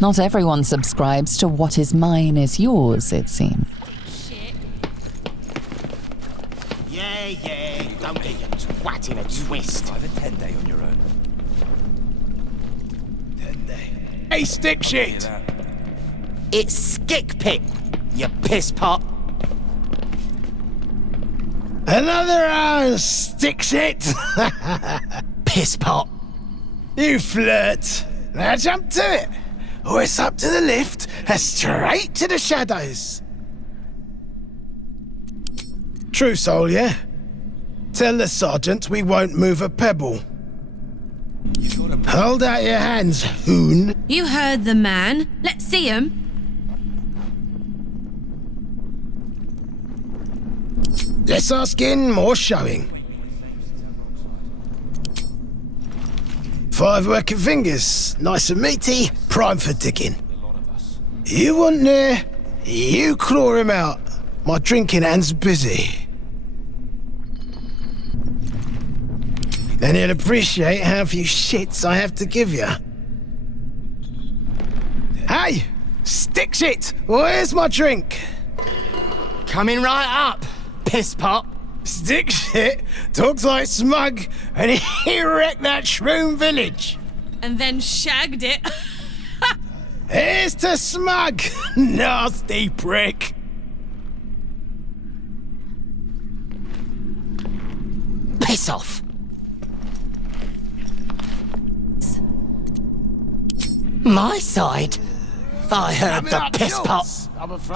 Not everyone subscribes to what is mine is yours, it seems. Shit. Yeah, don't get your twat in a twist. Have a 10-day on your own. 10-day. Hey, stick shit! It's Skick Pit, you piss pot. Another stick shit! Piss pot. You flirt. Now jump to it. Or it's up to the lift and straight to the shadows. True soul, yeah? Tell the sergeant we won't move a pebble. Hold out your hands, hoon. You heard the man. Let's see him. Less asking, more showing. 5 working fingers, nice and meaty, prime for digging. You want near, you claw him out. My drinking hand's busy. Then you'll appreciate how few shits I have to give you. Hey, stick shit, where's my drink? Coming right up, piss pot. Stick shit talks like smug, and he wrecked that shroom village. And then shagged it. Here's to smug, nasty prick. Piss off. My side? I heard the piss pot.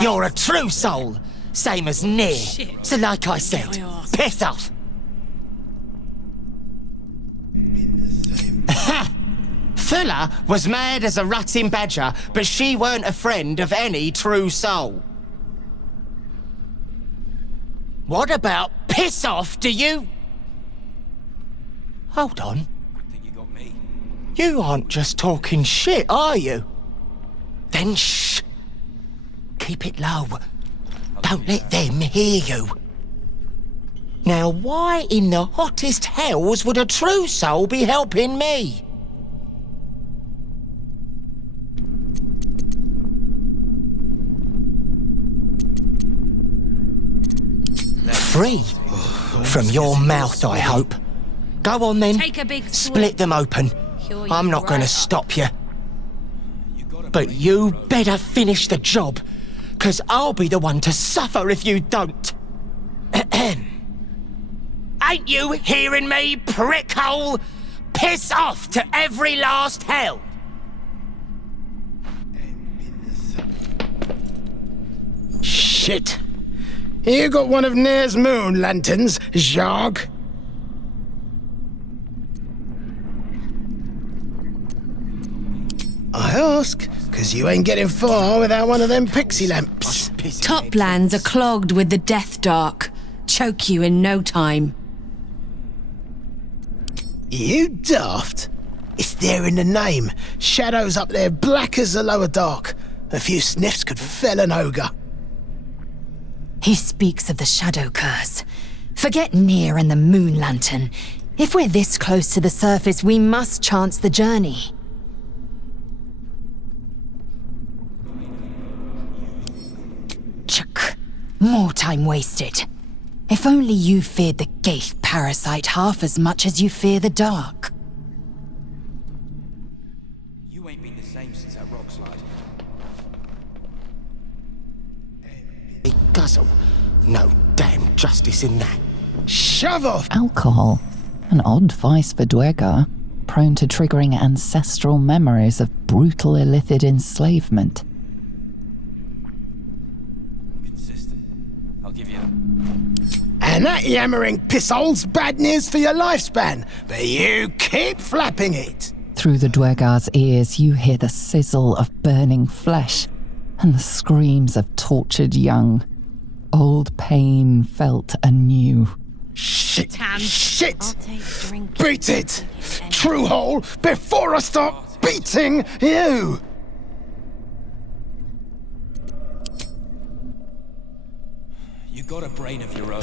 You're a true soul, same as near. Shit. So like I said, piss off. Fuller was mad as a rutting badger, but she weren't a friend of any true soul. What about piss off, do you? Hold on. You aren't just talking shit, are you? Then shh. Keep it low. Don't let them hear you. Now, why in the hottest hells would a true soul be helping me? Free. From your mouth, I hope. Go on then. Take a big Split them open. I'm not going to stop you. But you better finish the job, 'cause I'll be the one to suffer if you don't. Ain't you hearing me, prickhole? Piss off to every last hell. Shit. You got one of Nair's moon lanterns, Jarg? I ask, 'cause you ain't getting far without one of them pixie lamps. Toplands are clogged with the death dark. Choke you in no time. You daft? It's there in the name. Shadows up there black as the lower dark. A few sniffs could fell an ogre. He speaks of the shadow curse. Forget Near and the moon lantern. If we're this close to the surface, we must chance the journey. Chuk. More time wasted. If only you feared the Gate parasite half as much as you fear the dark. You ain't been the same since that rock slide. Big guzzle. No damn justice in that. Shove off! Alcohol, an odd vice for Dwergar, prone to triggering ancestral memories of brutal illicit enslavement. Consistent. I'll give you... And that yammering pisshole's bad news for your lifespan, but you keep flapping it. Through the Dwergar's ears, you hear the sizzle of burning flesh and the screams of tortured young. Old pain felt anew. Shit! Tam. Shit! I'll take drink. Beat it! True hole, before I start beating you! You got a brain of your own.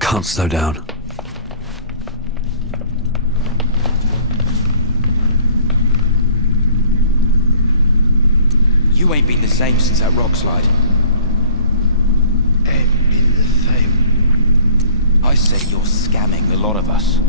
Can't slow down. You ain't been the same since that rock slide. Ain't been the same. I say you're scamming the lot of us.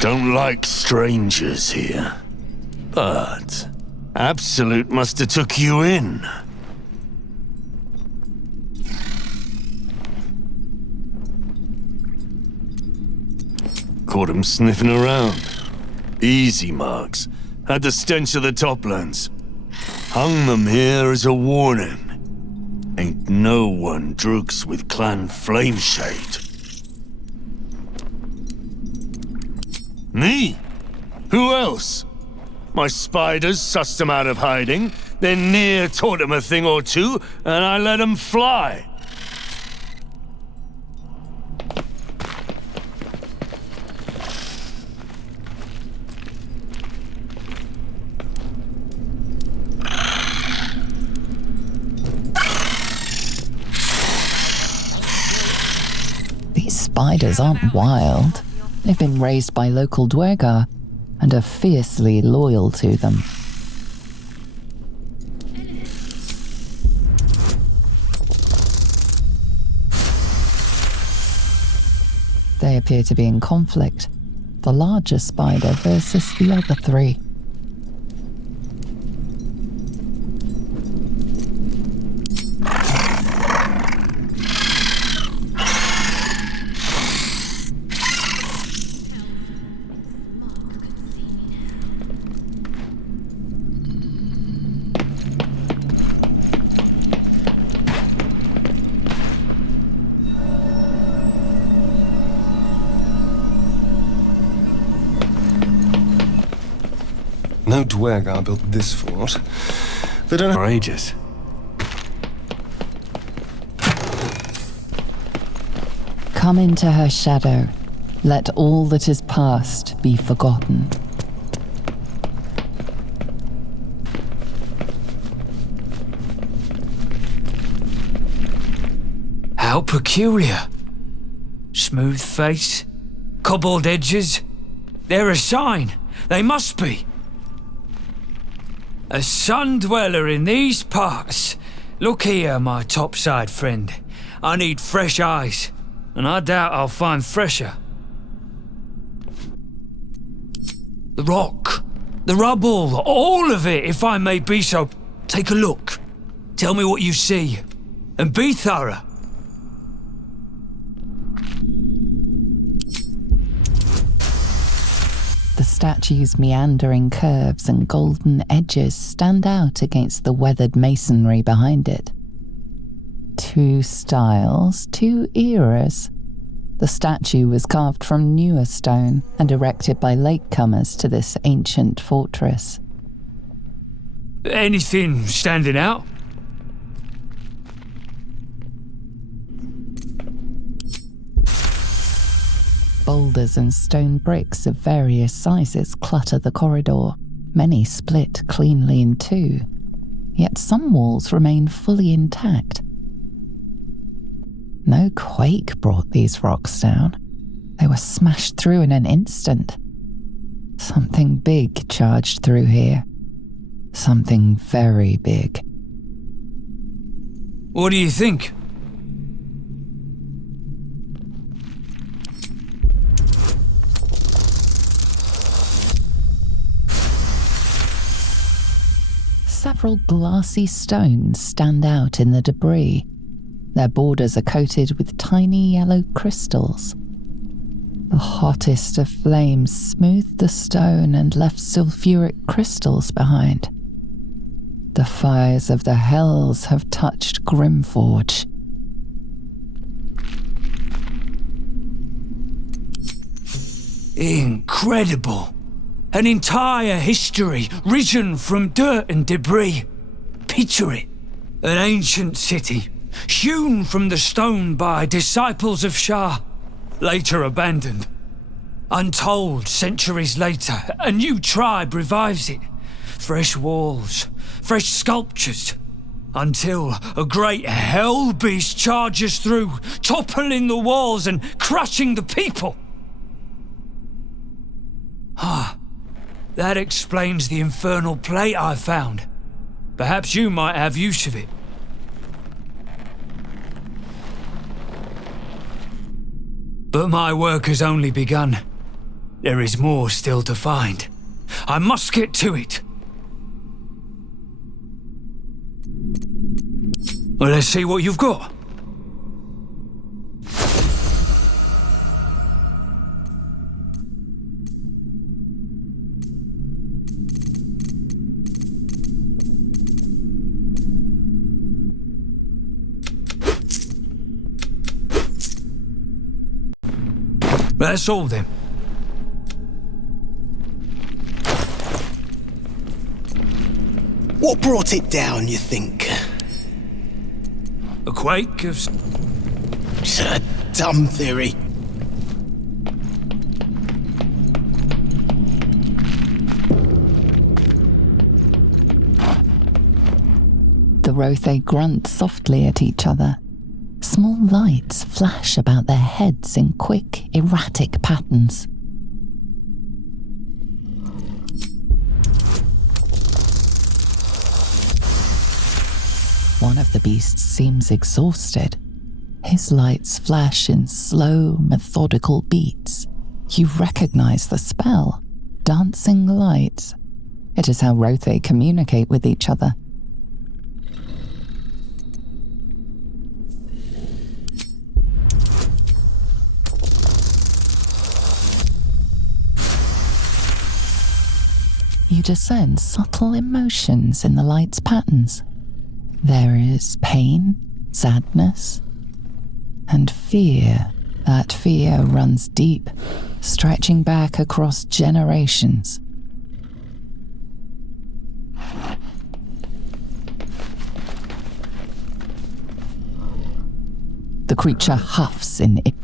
Don't like strangers here. But Absolute must have took you in. Caught him sniffing around. Easy marks. Had the stench of the Toplands. Hung them here as a warning. Ain't no one drugs with Clan Flameshade. Me? Who else? My spiders sussed them out of hiding, then Near taught them a thing or two, and I let them fly. These spiders aren't wild. They've been raised by local Dwergar and are fiercely loyal to them. They appear to be in conflict, the larger spider versus the other three. No Dwergar built this fort. They don't have ages. Come into her shadow. Let all that is past be forgotten. How peculiar. Smooth face, cobbled edges. They're a sign. They must be. A sun dweller in these parts. Look here, my topside friend. I need fresh eyes, and I doubt I'll find fresher. The rock, the rubble, all of it, if I may be so. Take a look. Tell me what you see, and be thorough. The statue's meandering curves and golden edges stand out against the weathered masonry behind it. Two styles, two eras. The statue was carved from newer stone and erected by latecomers to this ancient fortress. Anything standing out? Boulders and stone bricks of various sizes clutter the corridor, many split cleanly in two, yet some walls remain fully intact. No quake brought these rocks down. They were smashed through in an instant. Something big charged through here. Something very big. What do you think? Several glassy stones stand out in the debris. Their borders are coated with tiny yellow crystals. The hottest of flames smoothed the stone and left sulfuric crystals behind. The fires of the hells have touched Grimforge. Incredible! An entire history risen from dirt and debris. Picture it. An ancient city, hewn from the stone by disciples of Shah, later abandoned. Untold centuries later, a new tribe revives it. Fresh walls, fresh sculptures. Until a great hell beast charges through, toppling the walls and crushing the people. That explains the infernal plate I found. Perhaps you might have use of it. But my work has only begun. There is more still to find. I must get to it. Well, let's see what you've got. That's all then. What brought it down, you think? A quake of... It's a dumb theory. The Rothe grunt softly at each other. Small lights flash about their heads in quick, erratic patterns. One of the beasts seems exhausted. His lights flash in slow, methodical beats. You recognize the spell. Dancing lights. It is how Rothe communicate with each other. You discern subtle emotions in the light's patterns. There is pain, sadness, and fear. That fear runs deep, stretching back across generations. The creature huffs in it.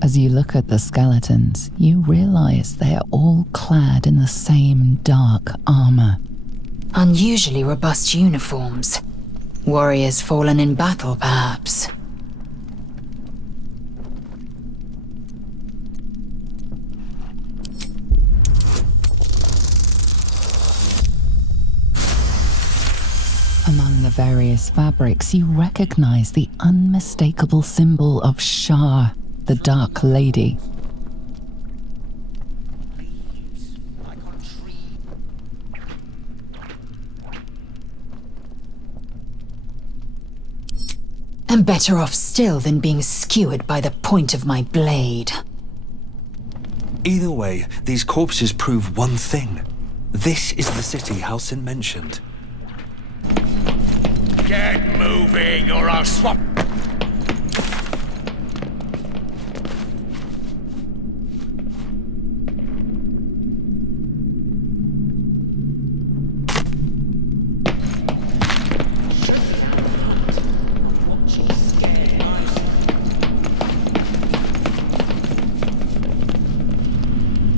As you look at the skeletons, you realize they are all clad in the same dark armor. Unusually robust uniforms. Warriors fallen in battle, perhaps. Among the various fabrics, you recognize the unmistakable symbol of Shar, the Dark Lady. And better off still than being skewered by the point of my blade. Either way, these corpses prove one thing. This is the city Halsin mentioned. Get moving or I'll swap.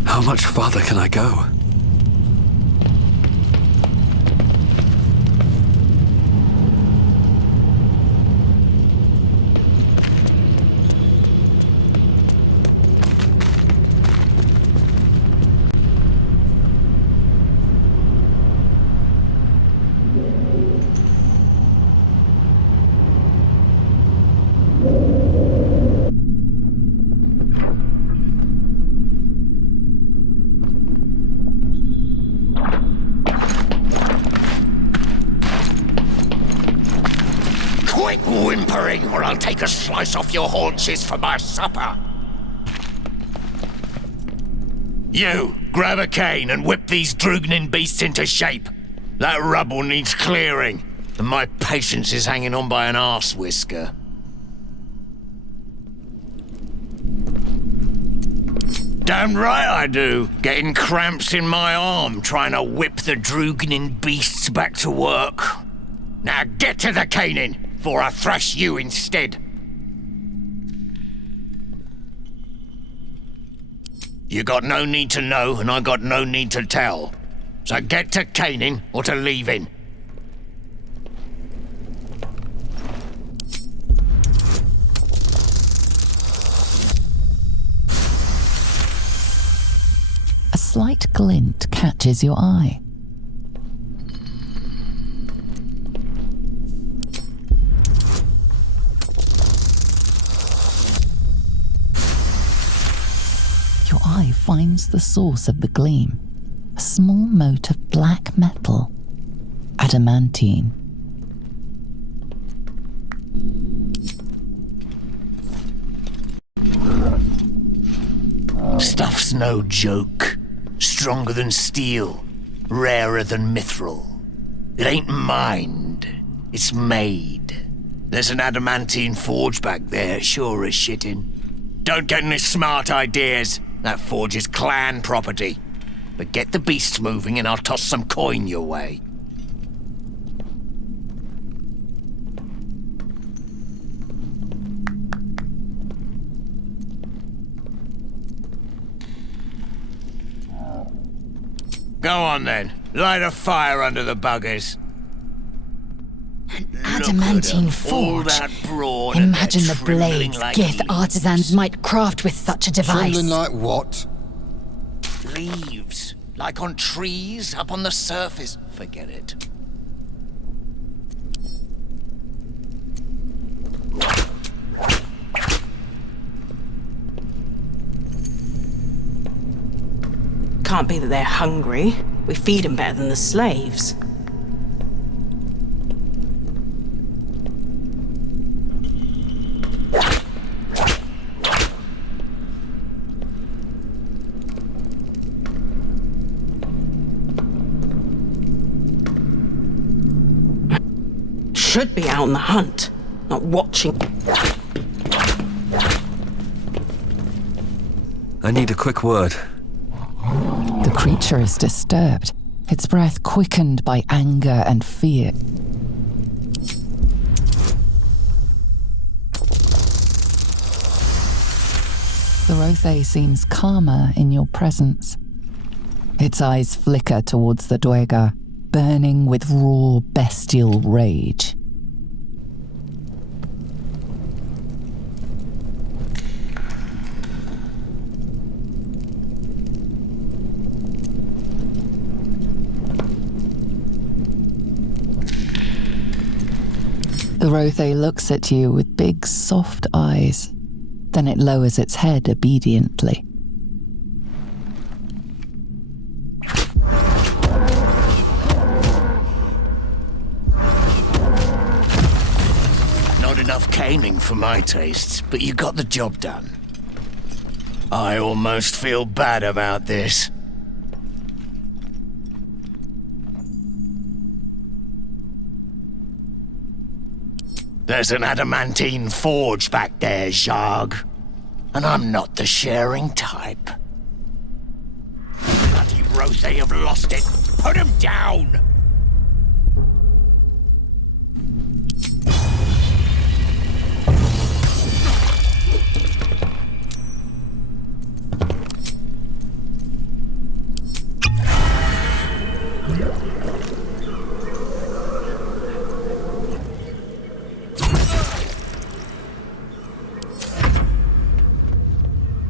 How much farther can I go? Quit whimpering or I'll take a slice off your haunches for my supper. You, grab a cane and whip these Drugnin beasts into shape. That rubble needs clearing, and my patience is hanging on by an arse whisker. Damn right I do. Getting cramps in my arm trying to whip the Drugnin beasts back to work. Now get to the caning, for I thrash you instead. You got no need to know, and I got no need to tell. So get to caning or to leaving. A slight glint catches your eye. Your eye finds the source of the gleam, a small mote of black metal, adamantine. Stuff's no joke. Stronger than steel, rarer than mithril. It ain't mined, it's made. There's an adamantine forge back there, sure as shitting. Don't get any smart ideas. That forge is clan property. But get the beasts moving and I'll toss some coin your way. Go on then. Light a fire under the buggers. An adamantine forge. Imagine the blades Gith artisans might craft with such a device. Trembling like what? Leaves. Like on trees, up on the surface. Forget it. Can't be that they're hungry. We feed them better than the slaves. Should be out on the hunt, not watching. I need a quick word. The creature is disturbed, its breath quickened by anger and fear. The Rothe seems calmer in your presence. Its eyes flicker towards the Dwegar, burning with raw, bestial rage. The Rothe looks at you with big, soft eyes. Then it lowers its head obediently. Not enough caning for my tastes, but you got the job done. I almost feel bad about this. There's an adamantine forge back there, Zharg. And I'm not the sharing type. Bloody Rothe have lost it. Put him down!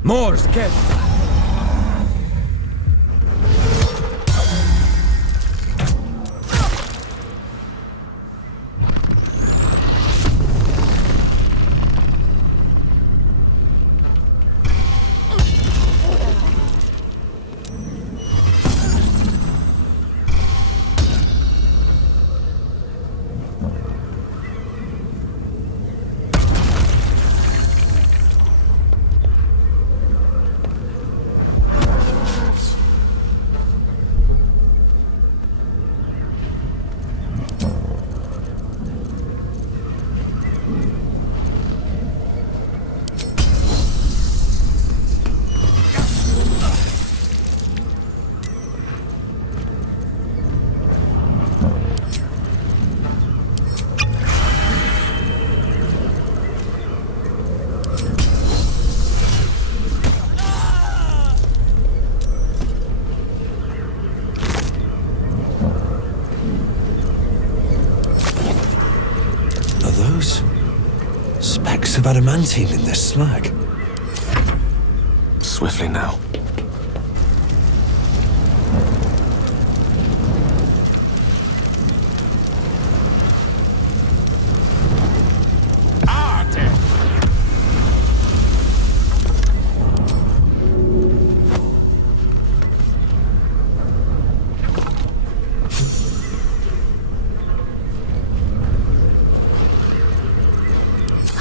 Moors, get! Specks of adamantine in this slag. Swiftly now.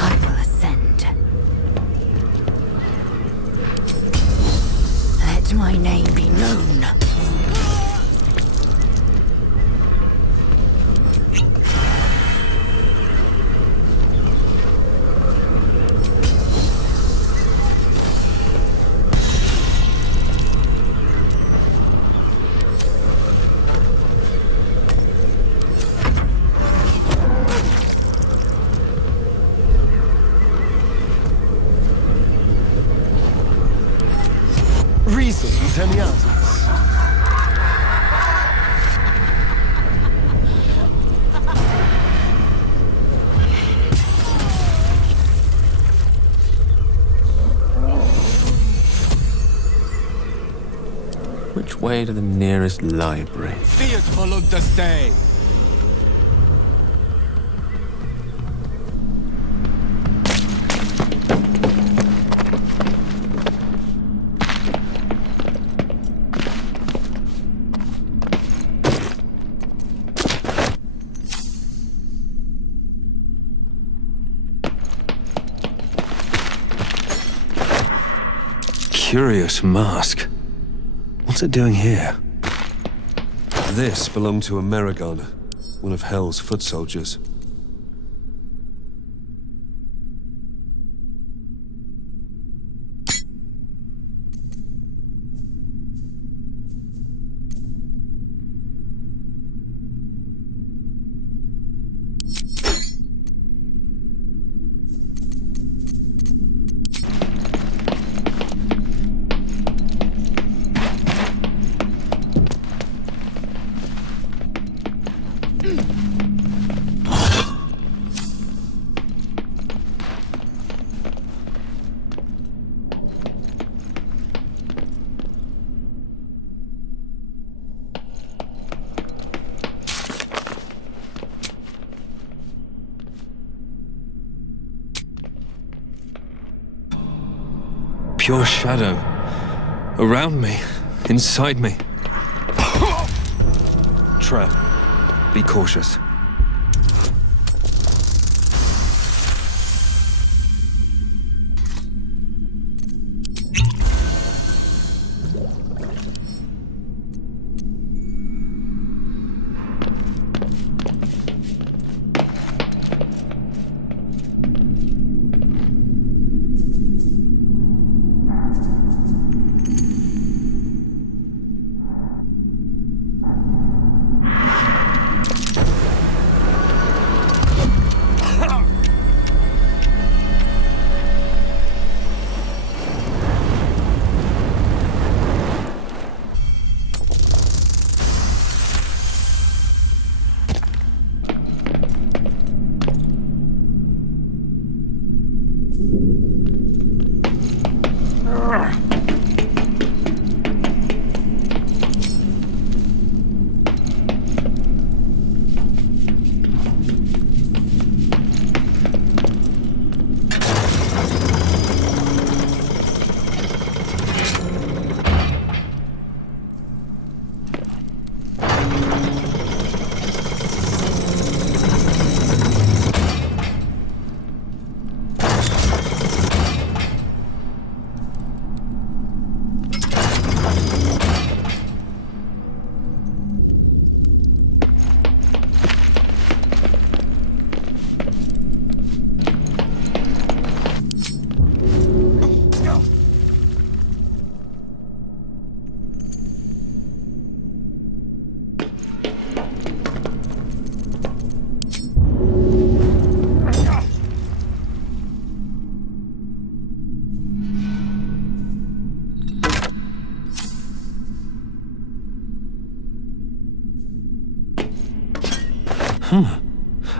I will ascend. Let my name be known. Reason teniatus. Which way to the nearest library? Fiat voluntas Dei. Curious mask. What's it doing here? This belonged to a Meragon, one of Hell's foot soldiers. Pure shadow. Around me. Inside me. Trap. Be cautious.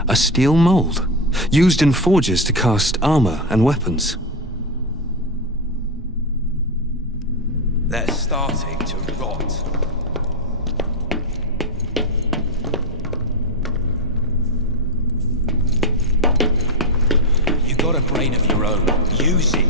A steel mold. used in forges to cast armor and weapons. They're starting to rot. You got a brain of your own. Use it.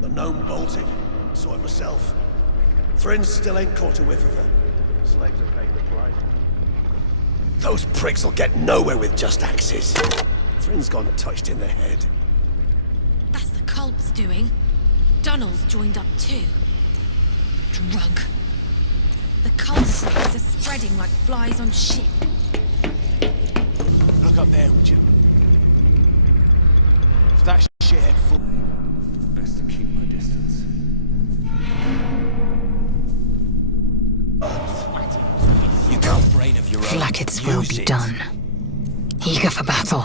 The gnome bolted. Saw it myself. Friends still ain't caught a whiff of her. Slaves are paying the price. Those pricks will get nowhere with just axes. Friends gone touched in the head. That's the cult's doing. Donald's joined up too. Drug. The cult slaves are spreading like flies on shit. Look up there, would you? If that shithead full. Best to keep my distance. You got a brain of your own. Blackets will Use be it. done. Eager for battle.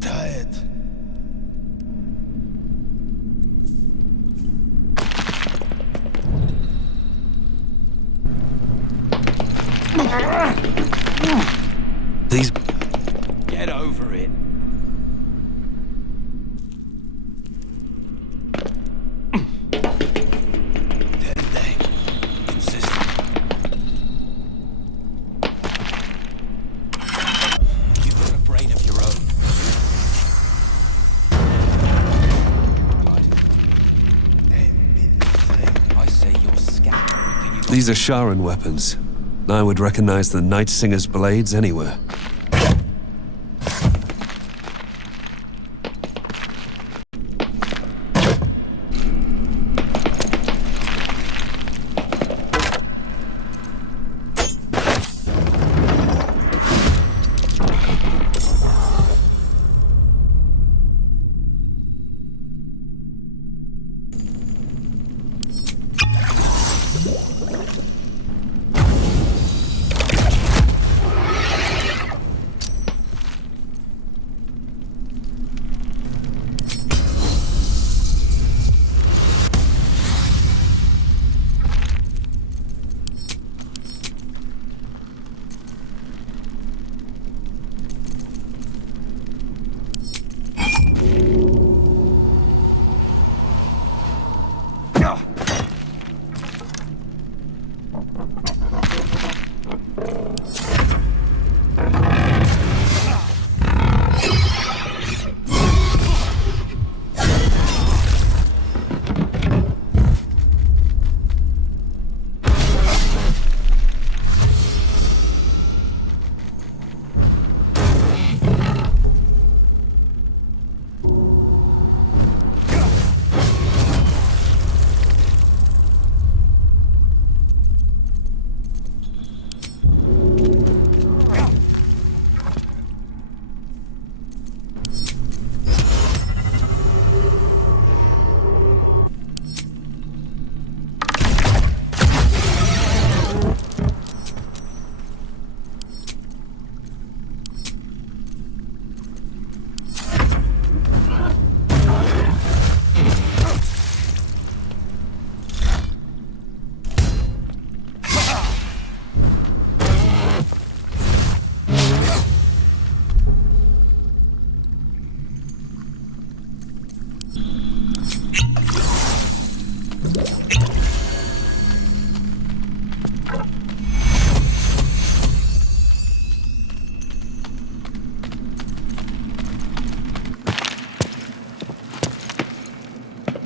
Tired. These... Get over it. Consistent. You've got a brain of your own. I say you're scattered. These are Sharan weapons. I would recognize the Night Singer's blades anywhere.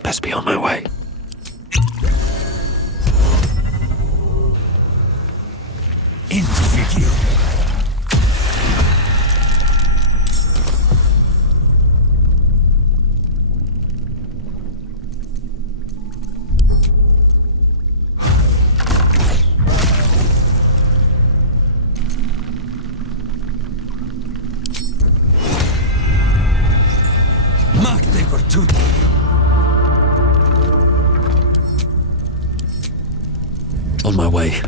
Best be on my way. Infigure. They were too... On my way.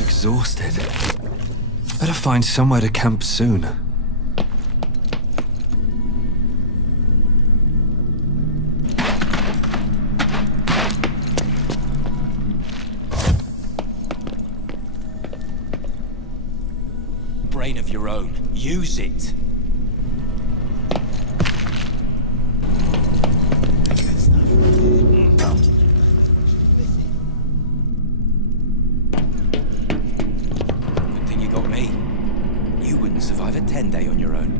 Exhausted. Better find somewhere to camp soon. Brain of your own. Use it. Survive a 10-day on your own.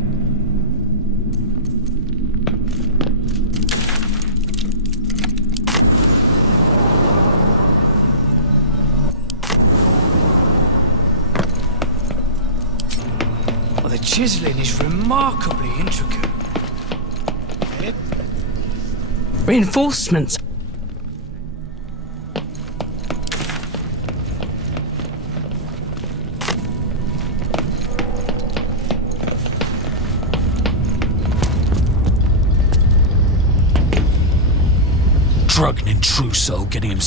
Well, the chiseling is remarkably intricate. Reinforcements. Drugging in Trousseau, getting him...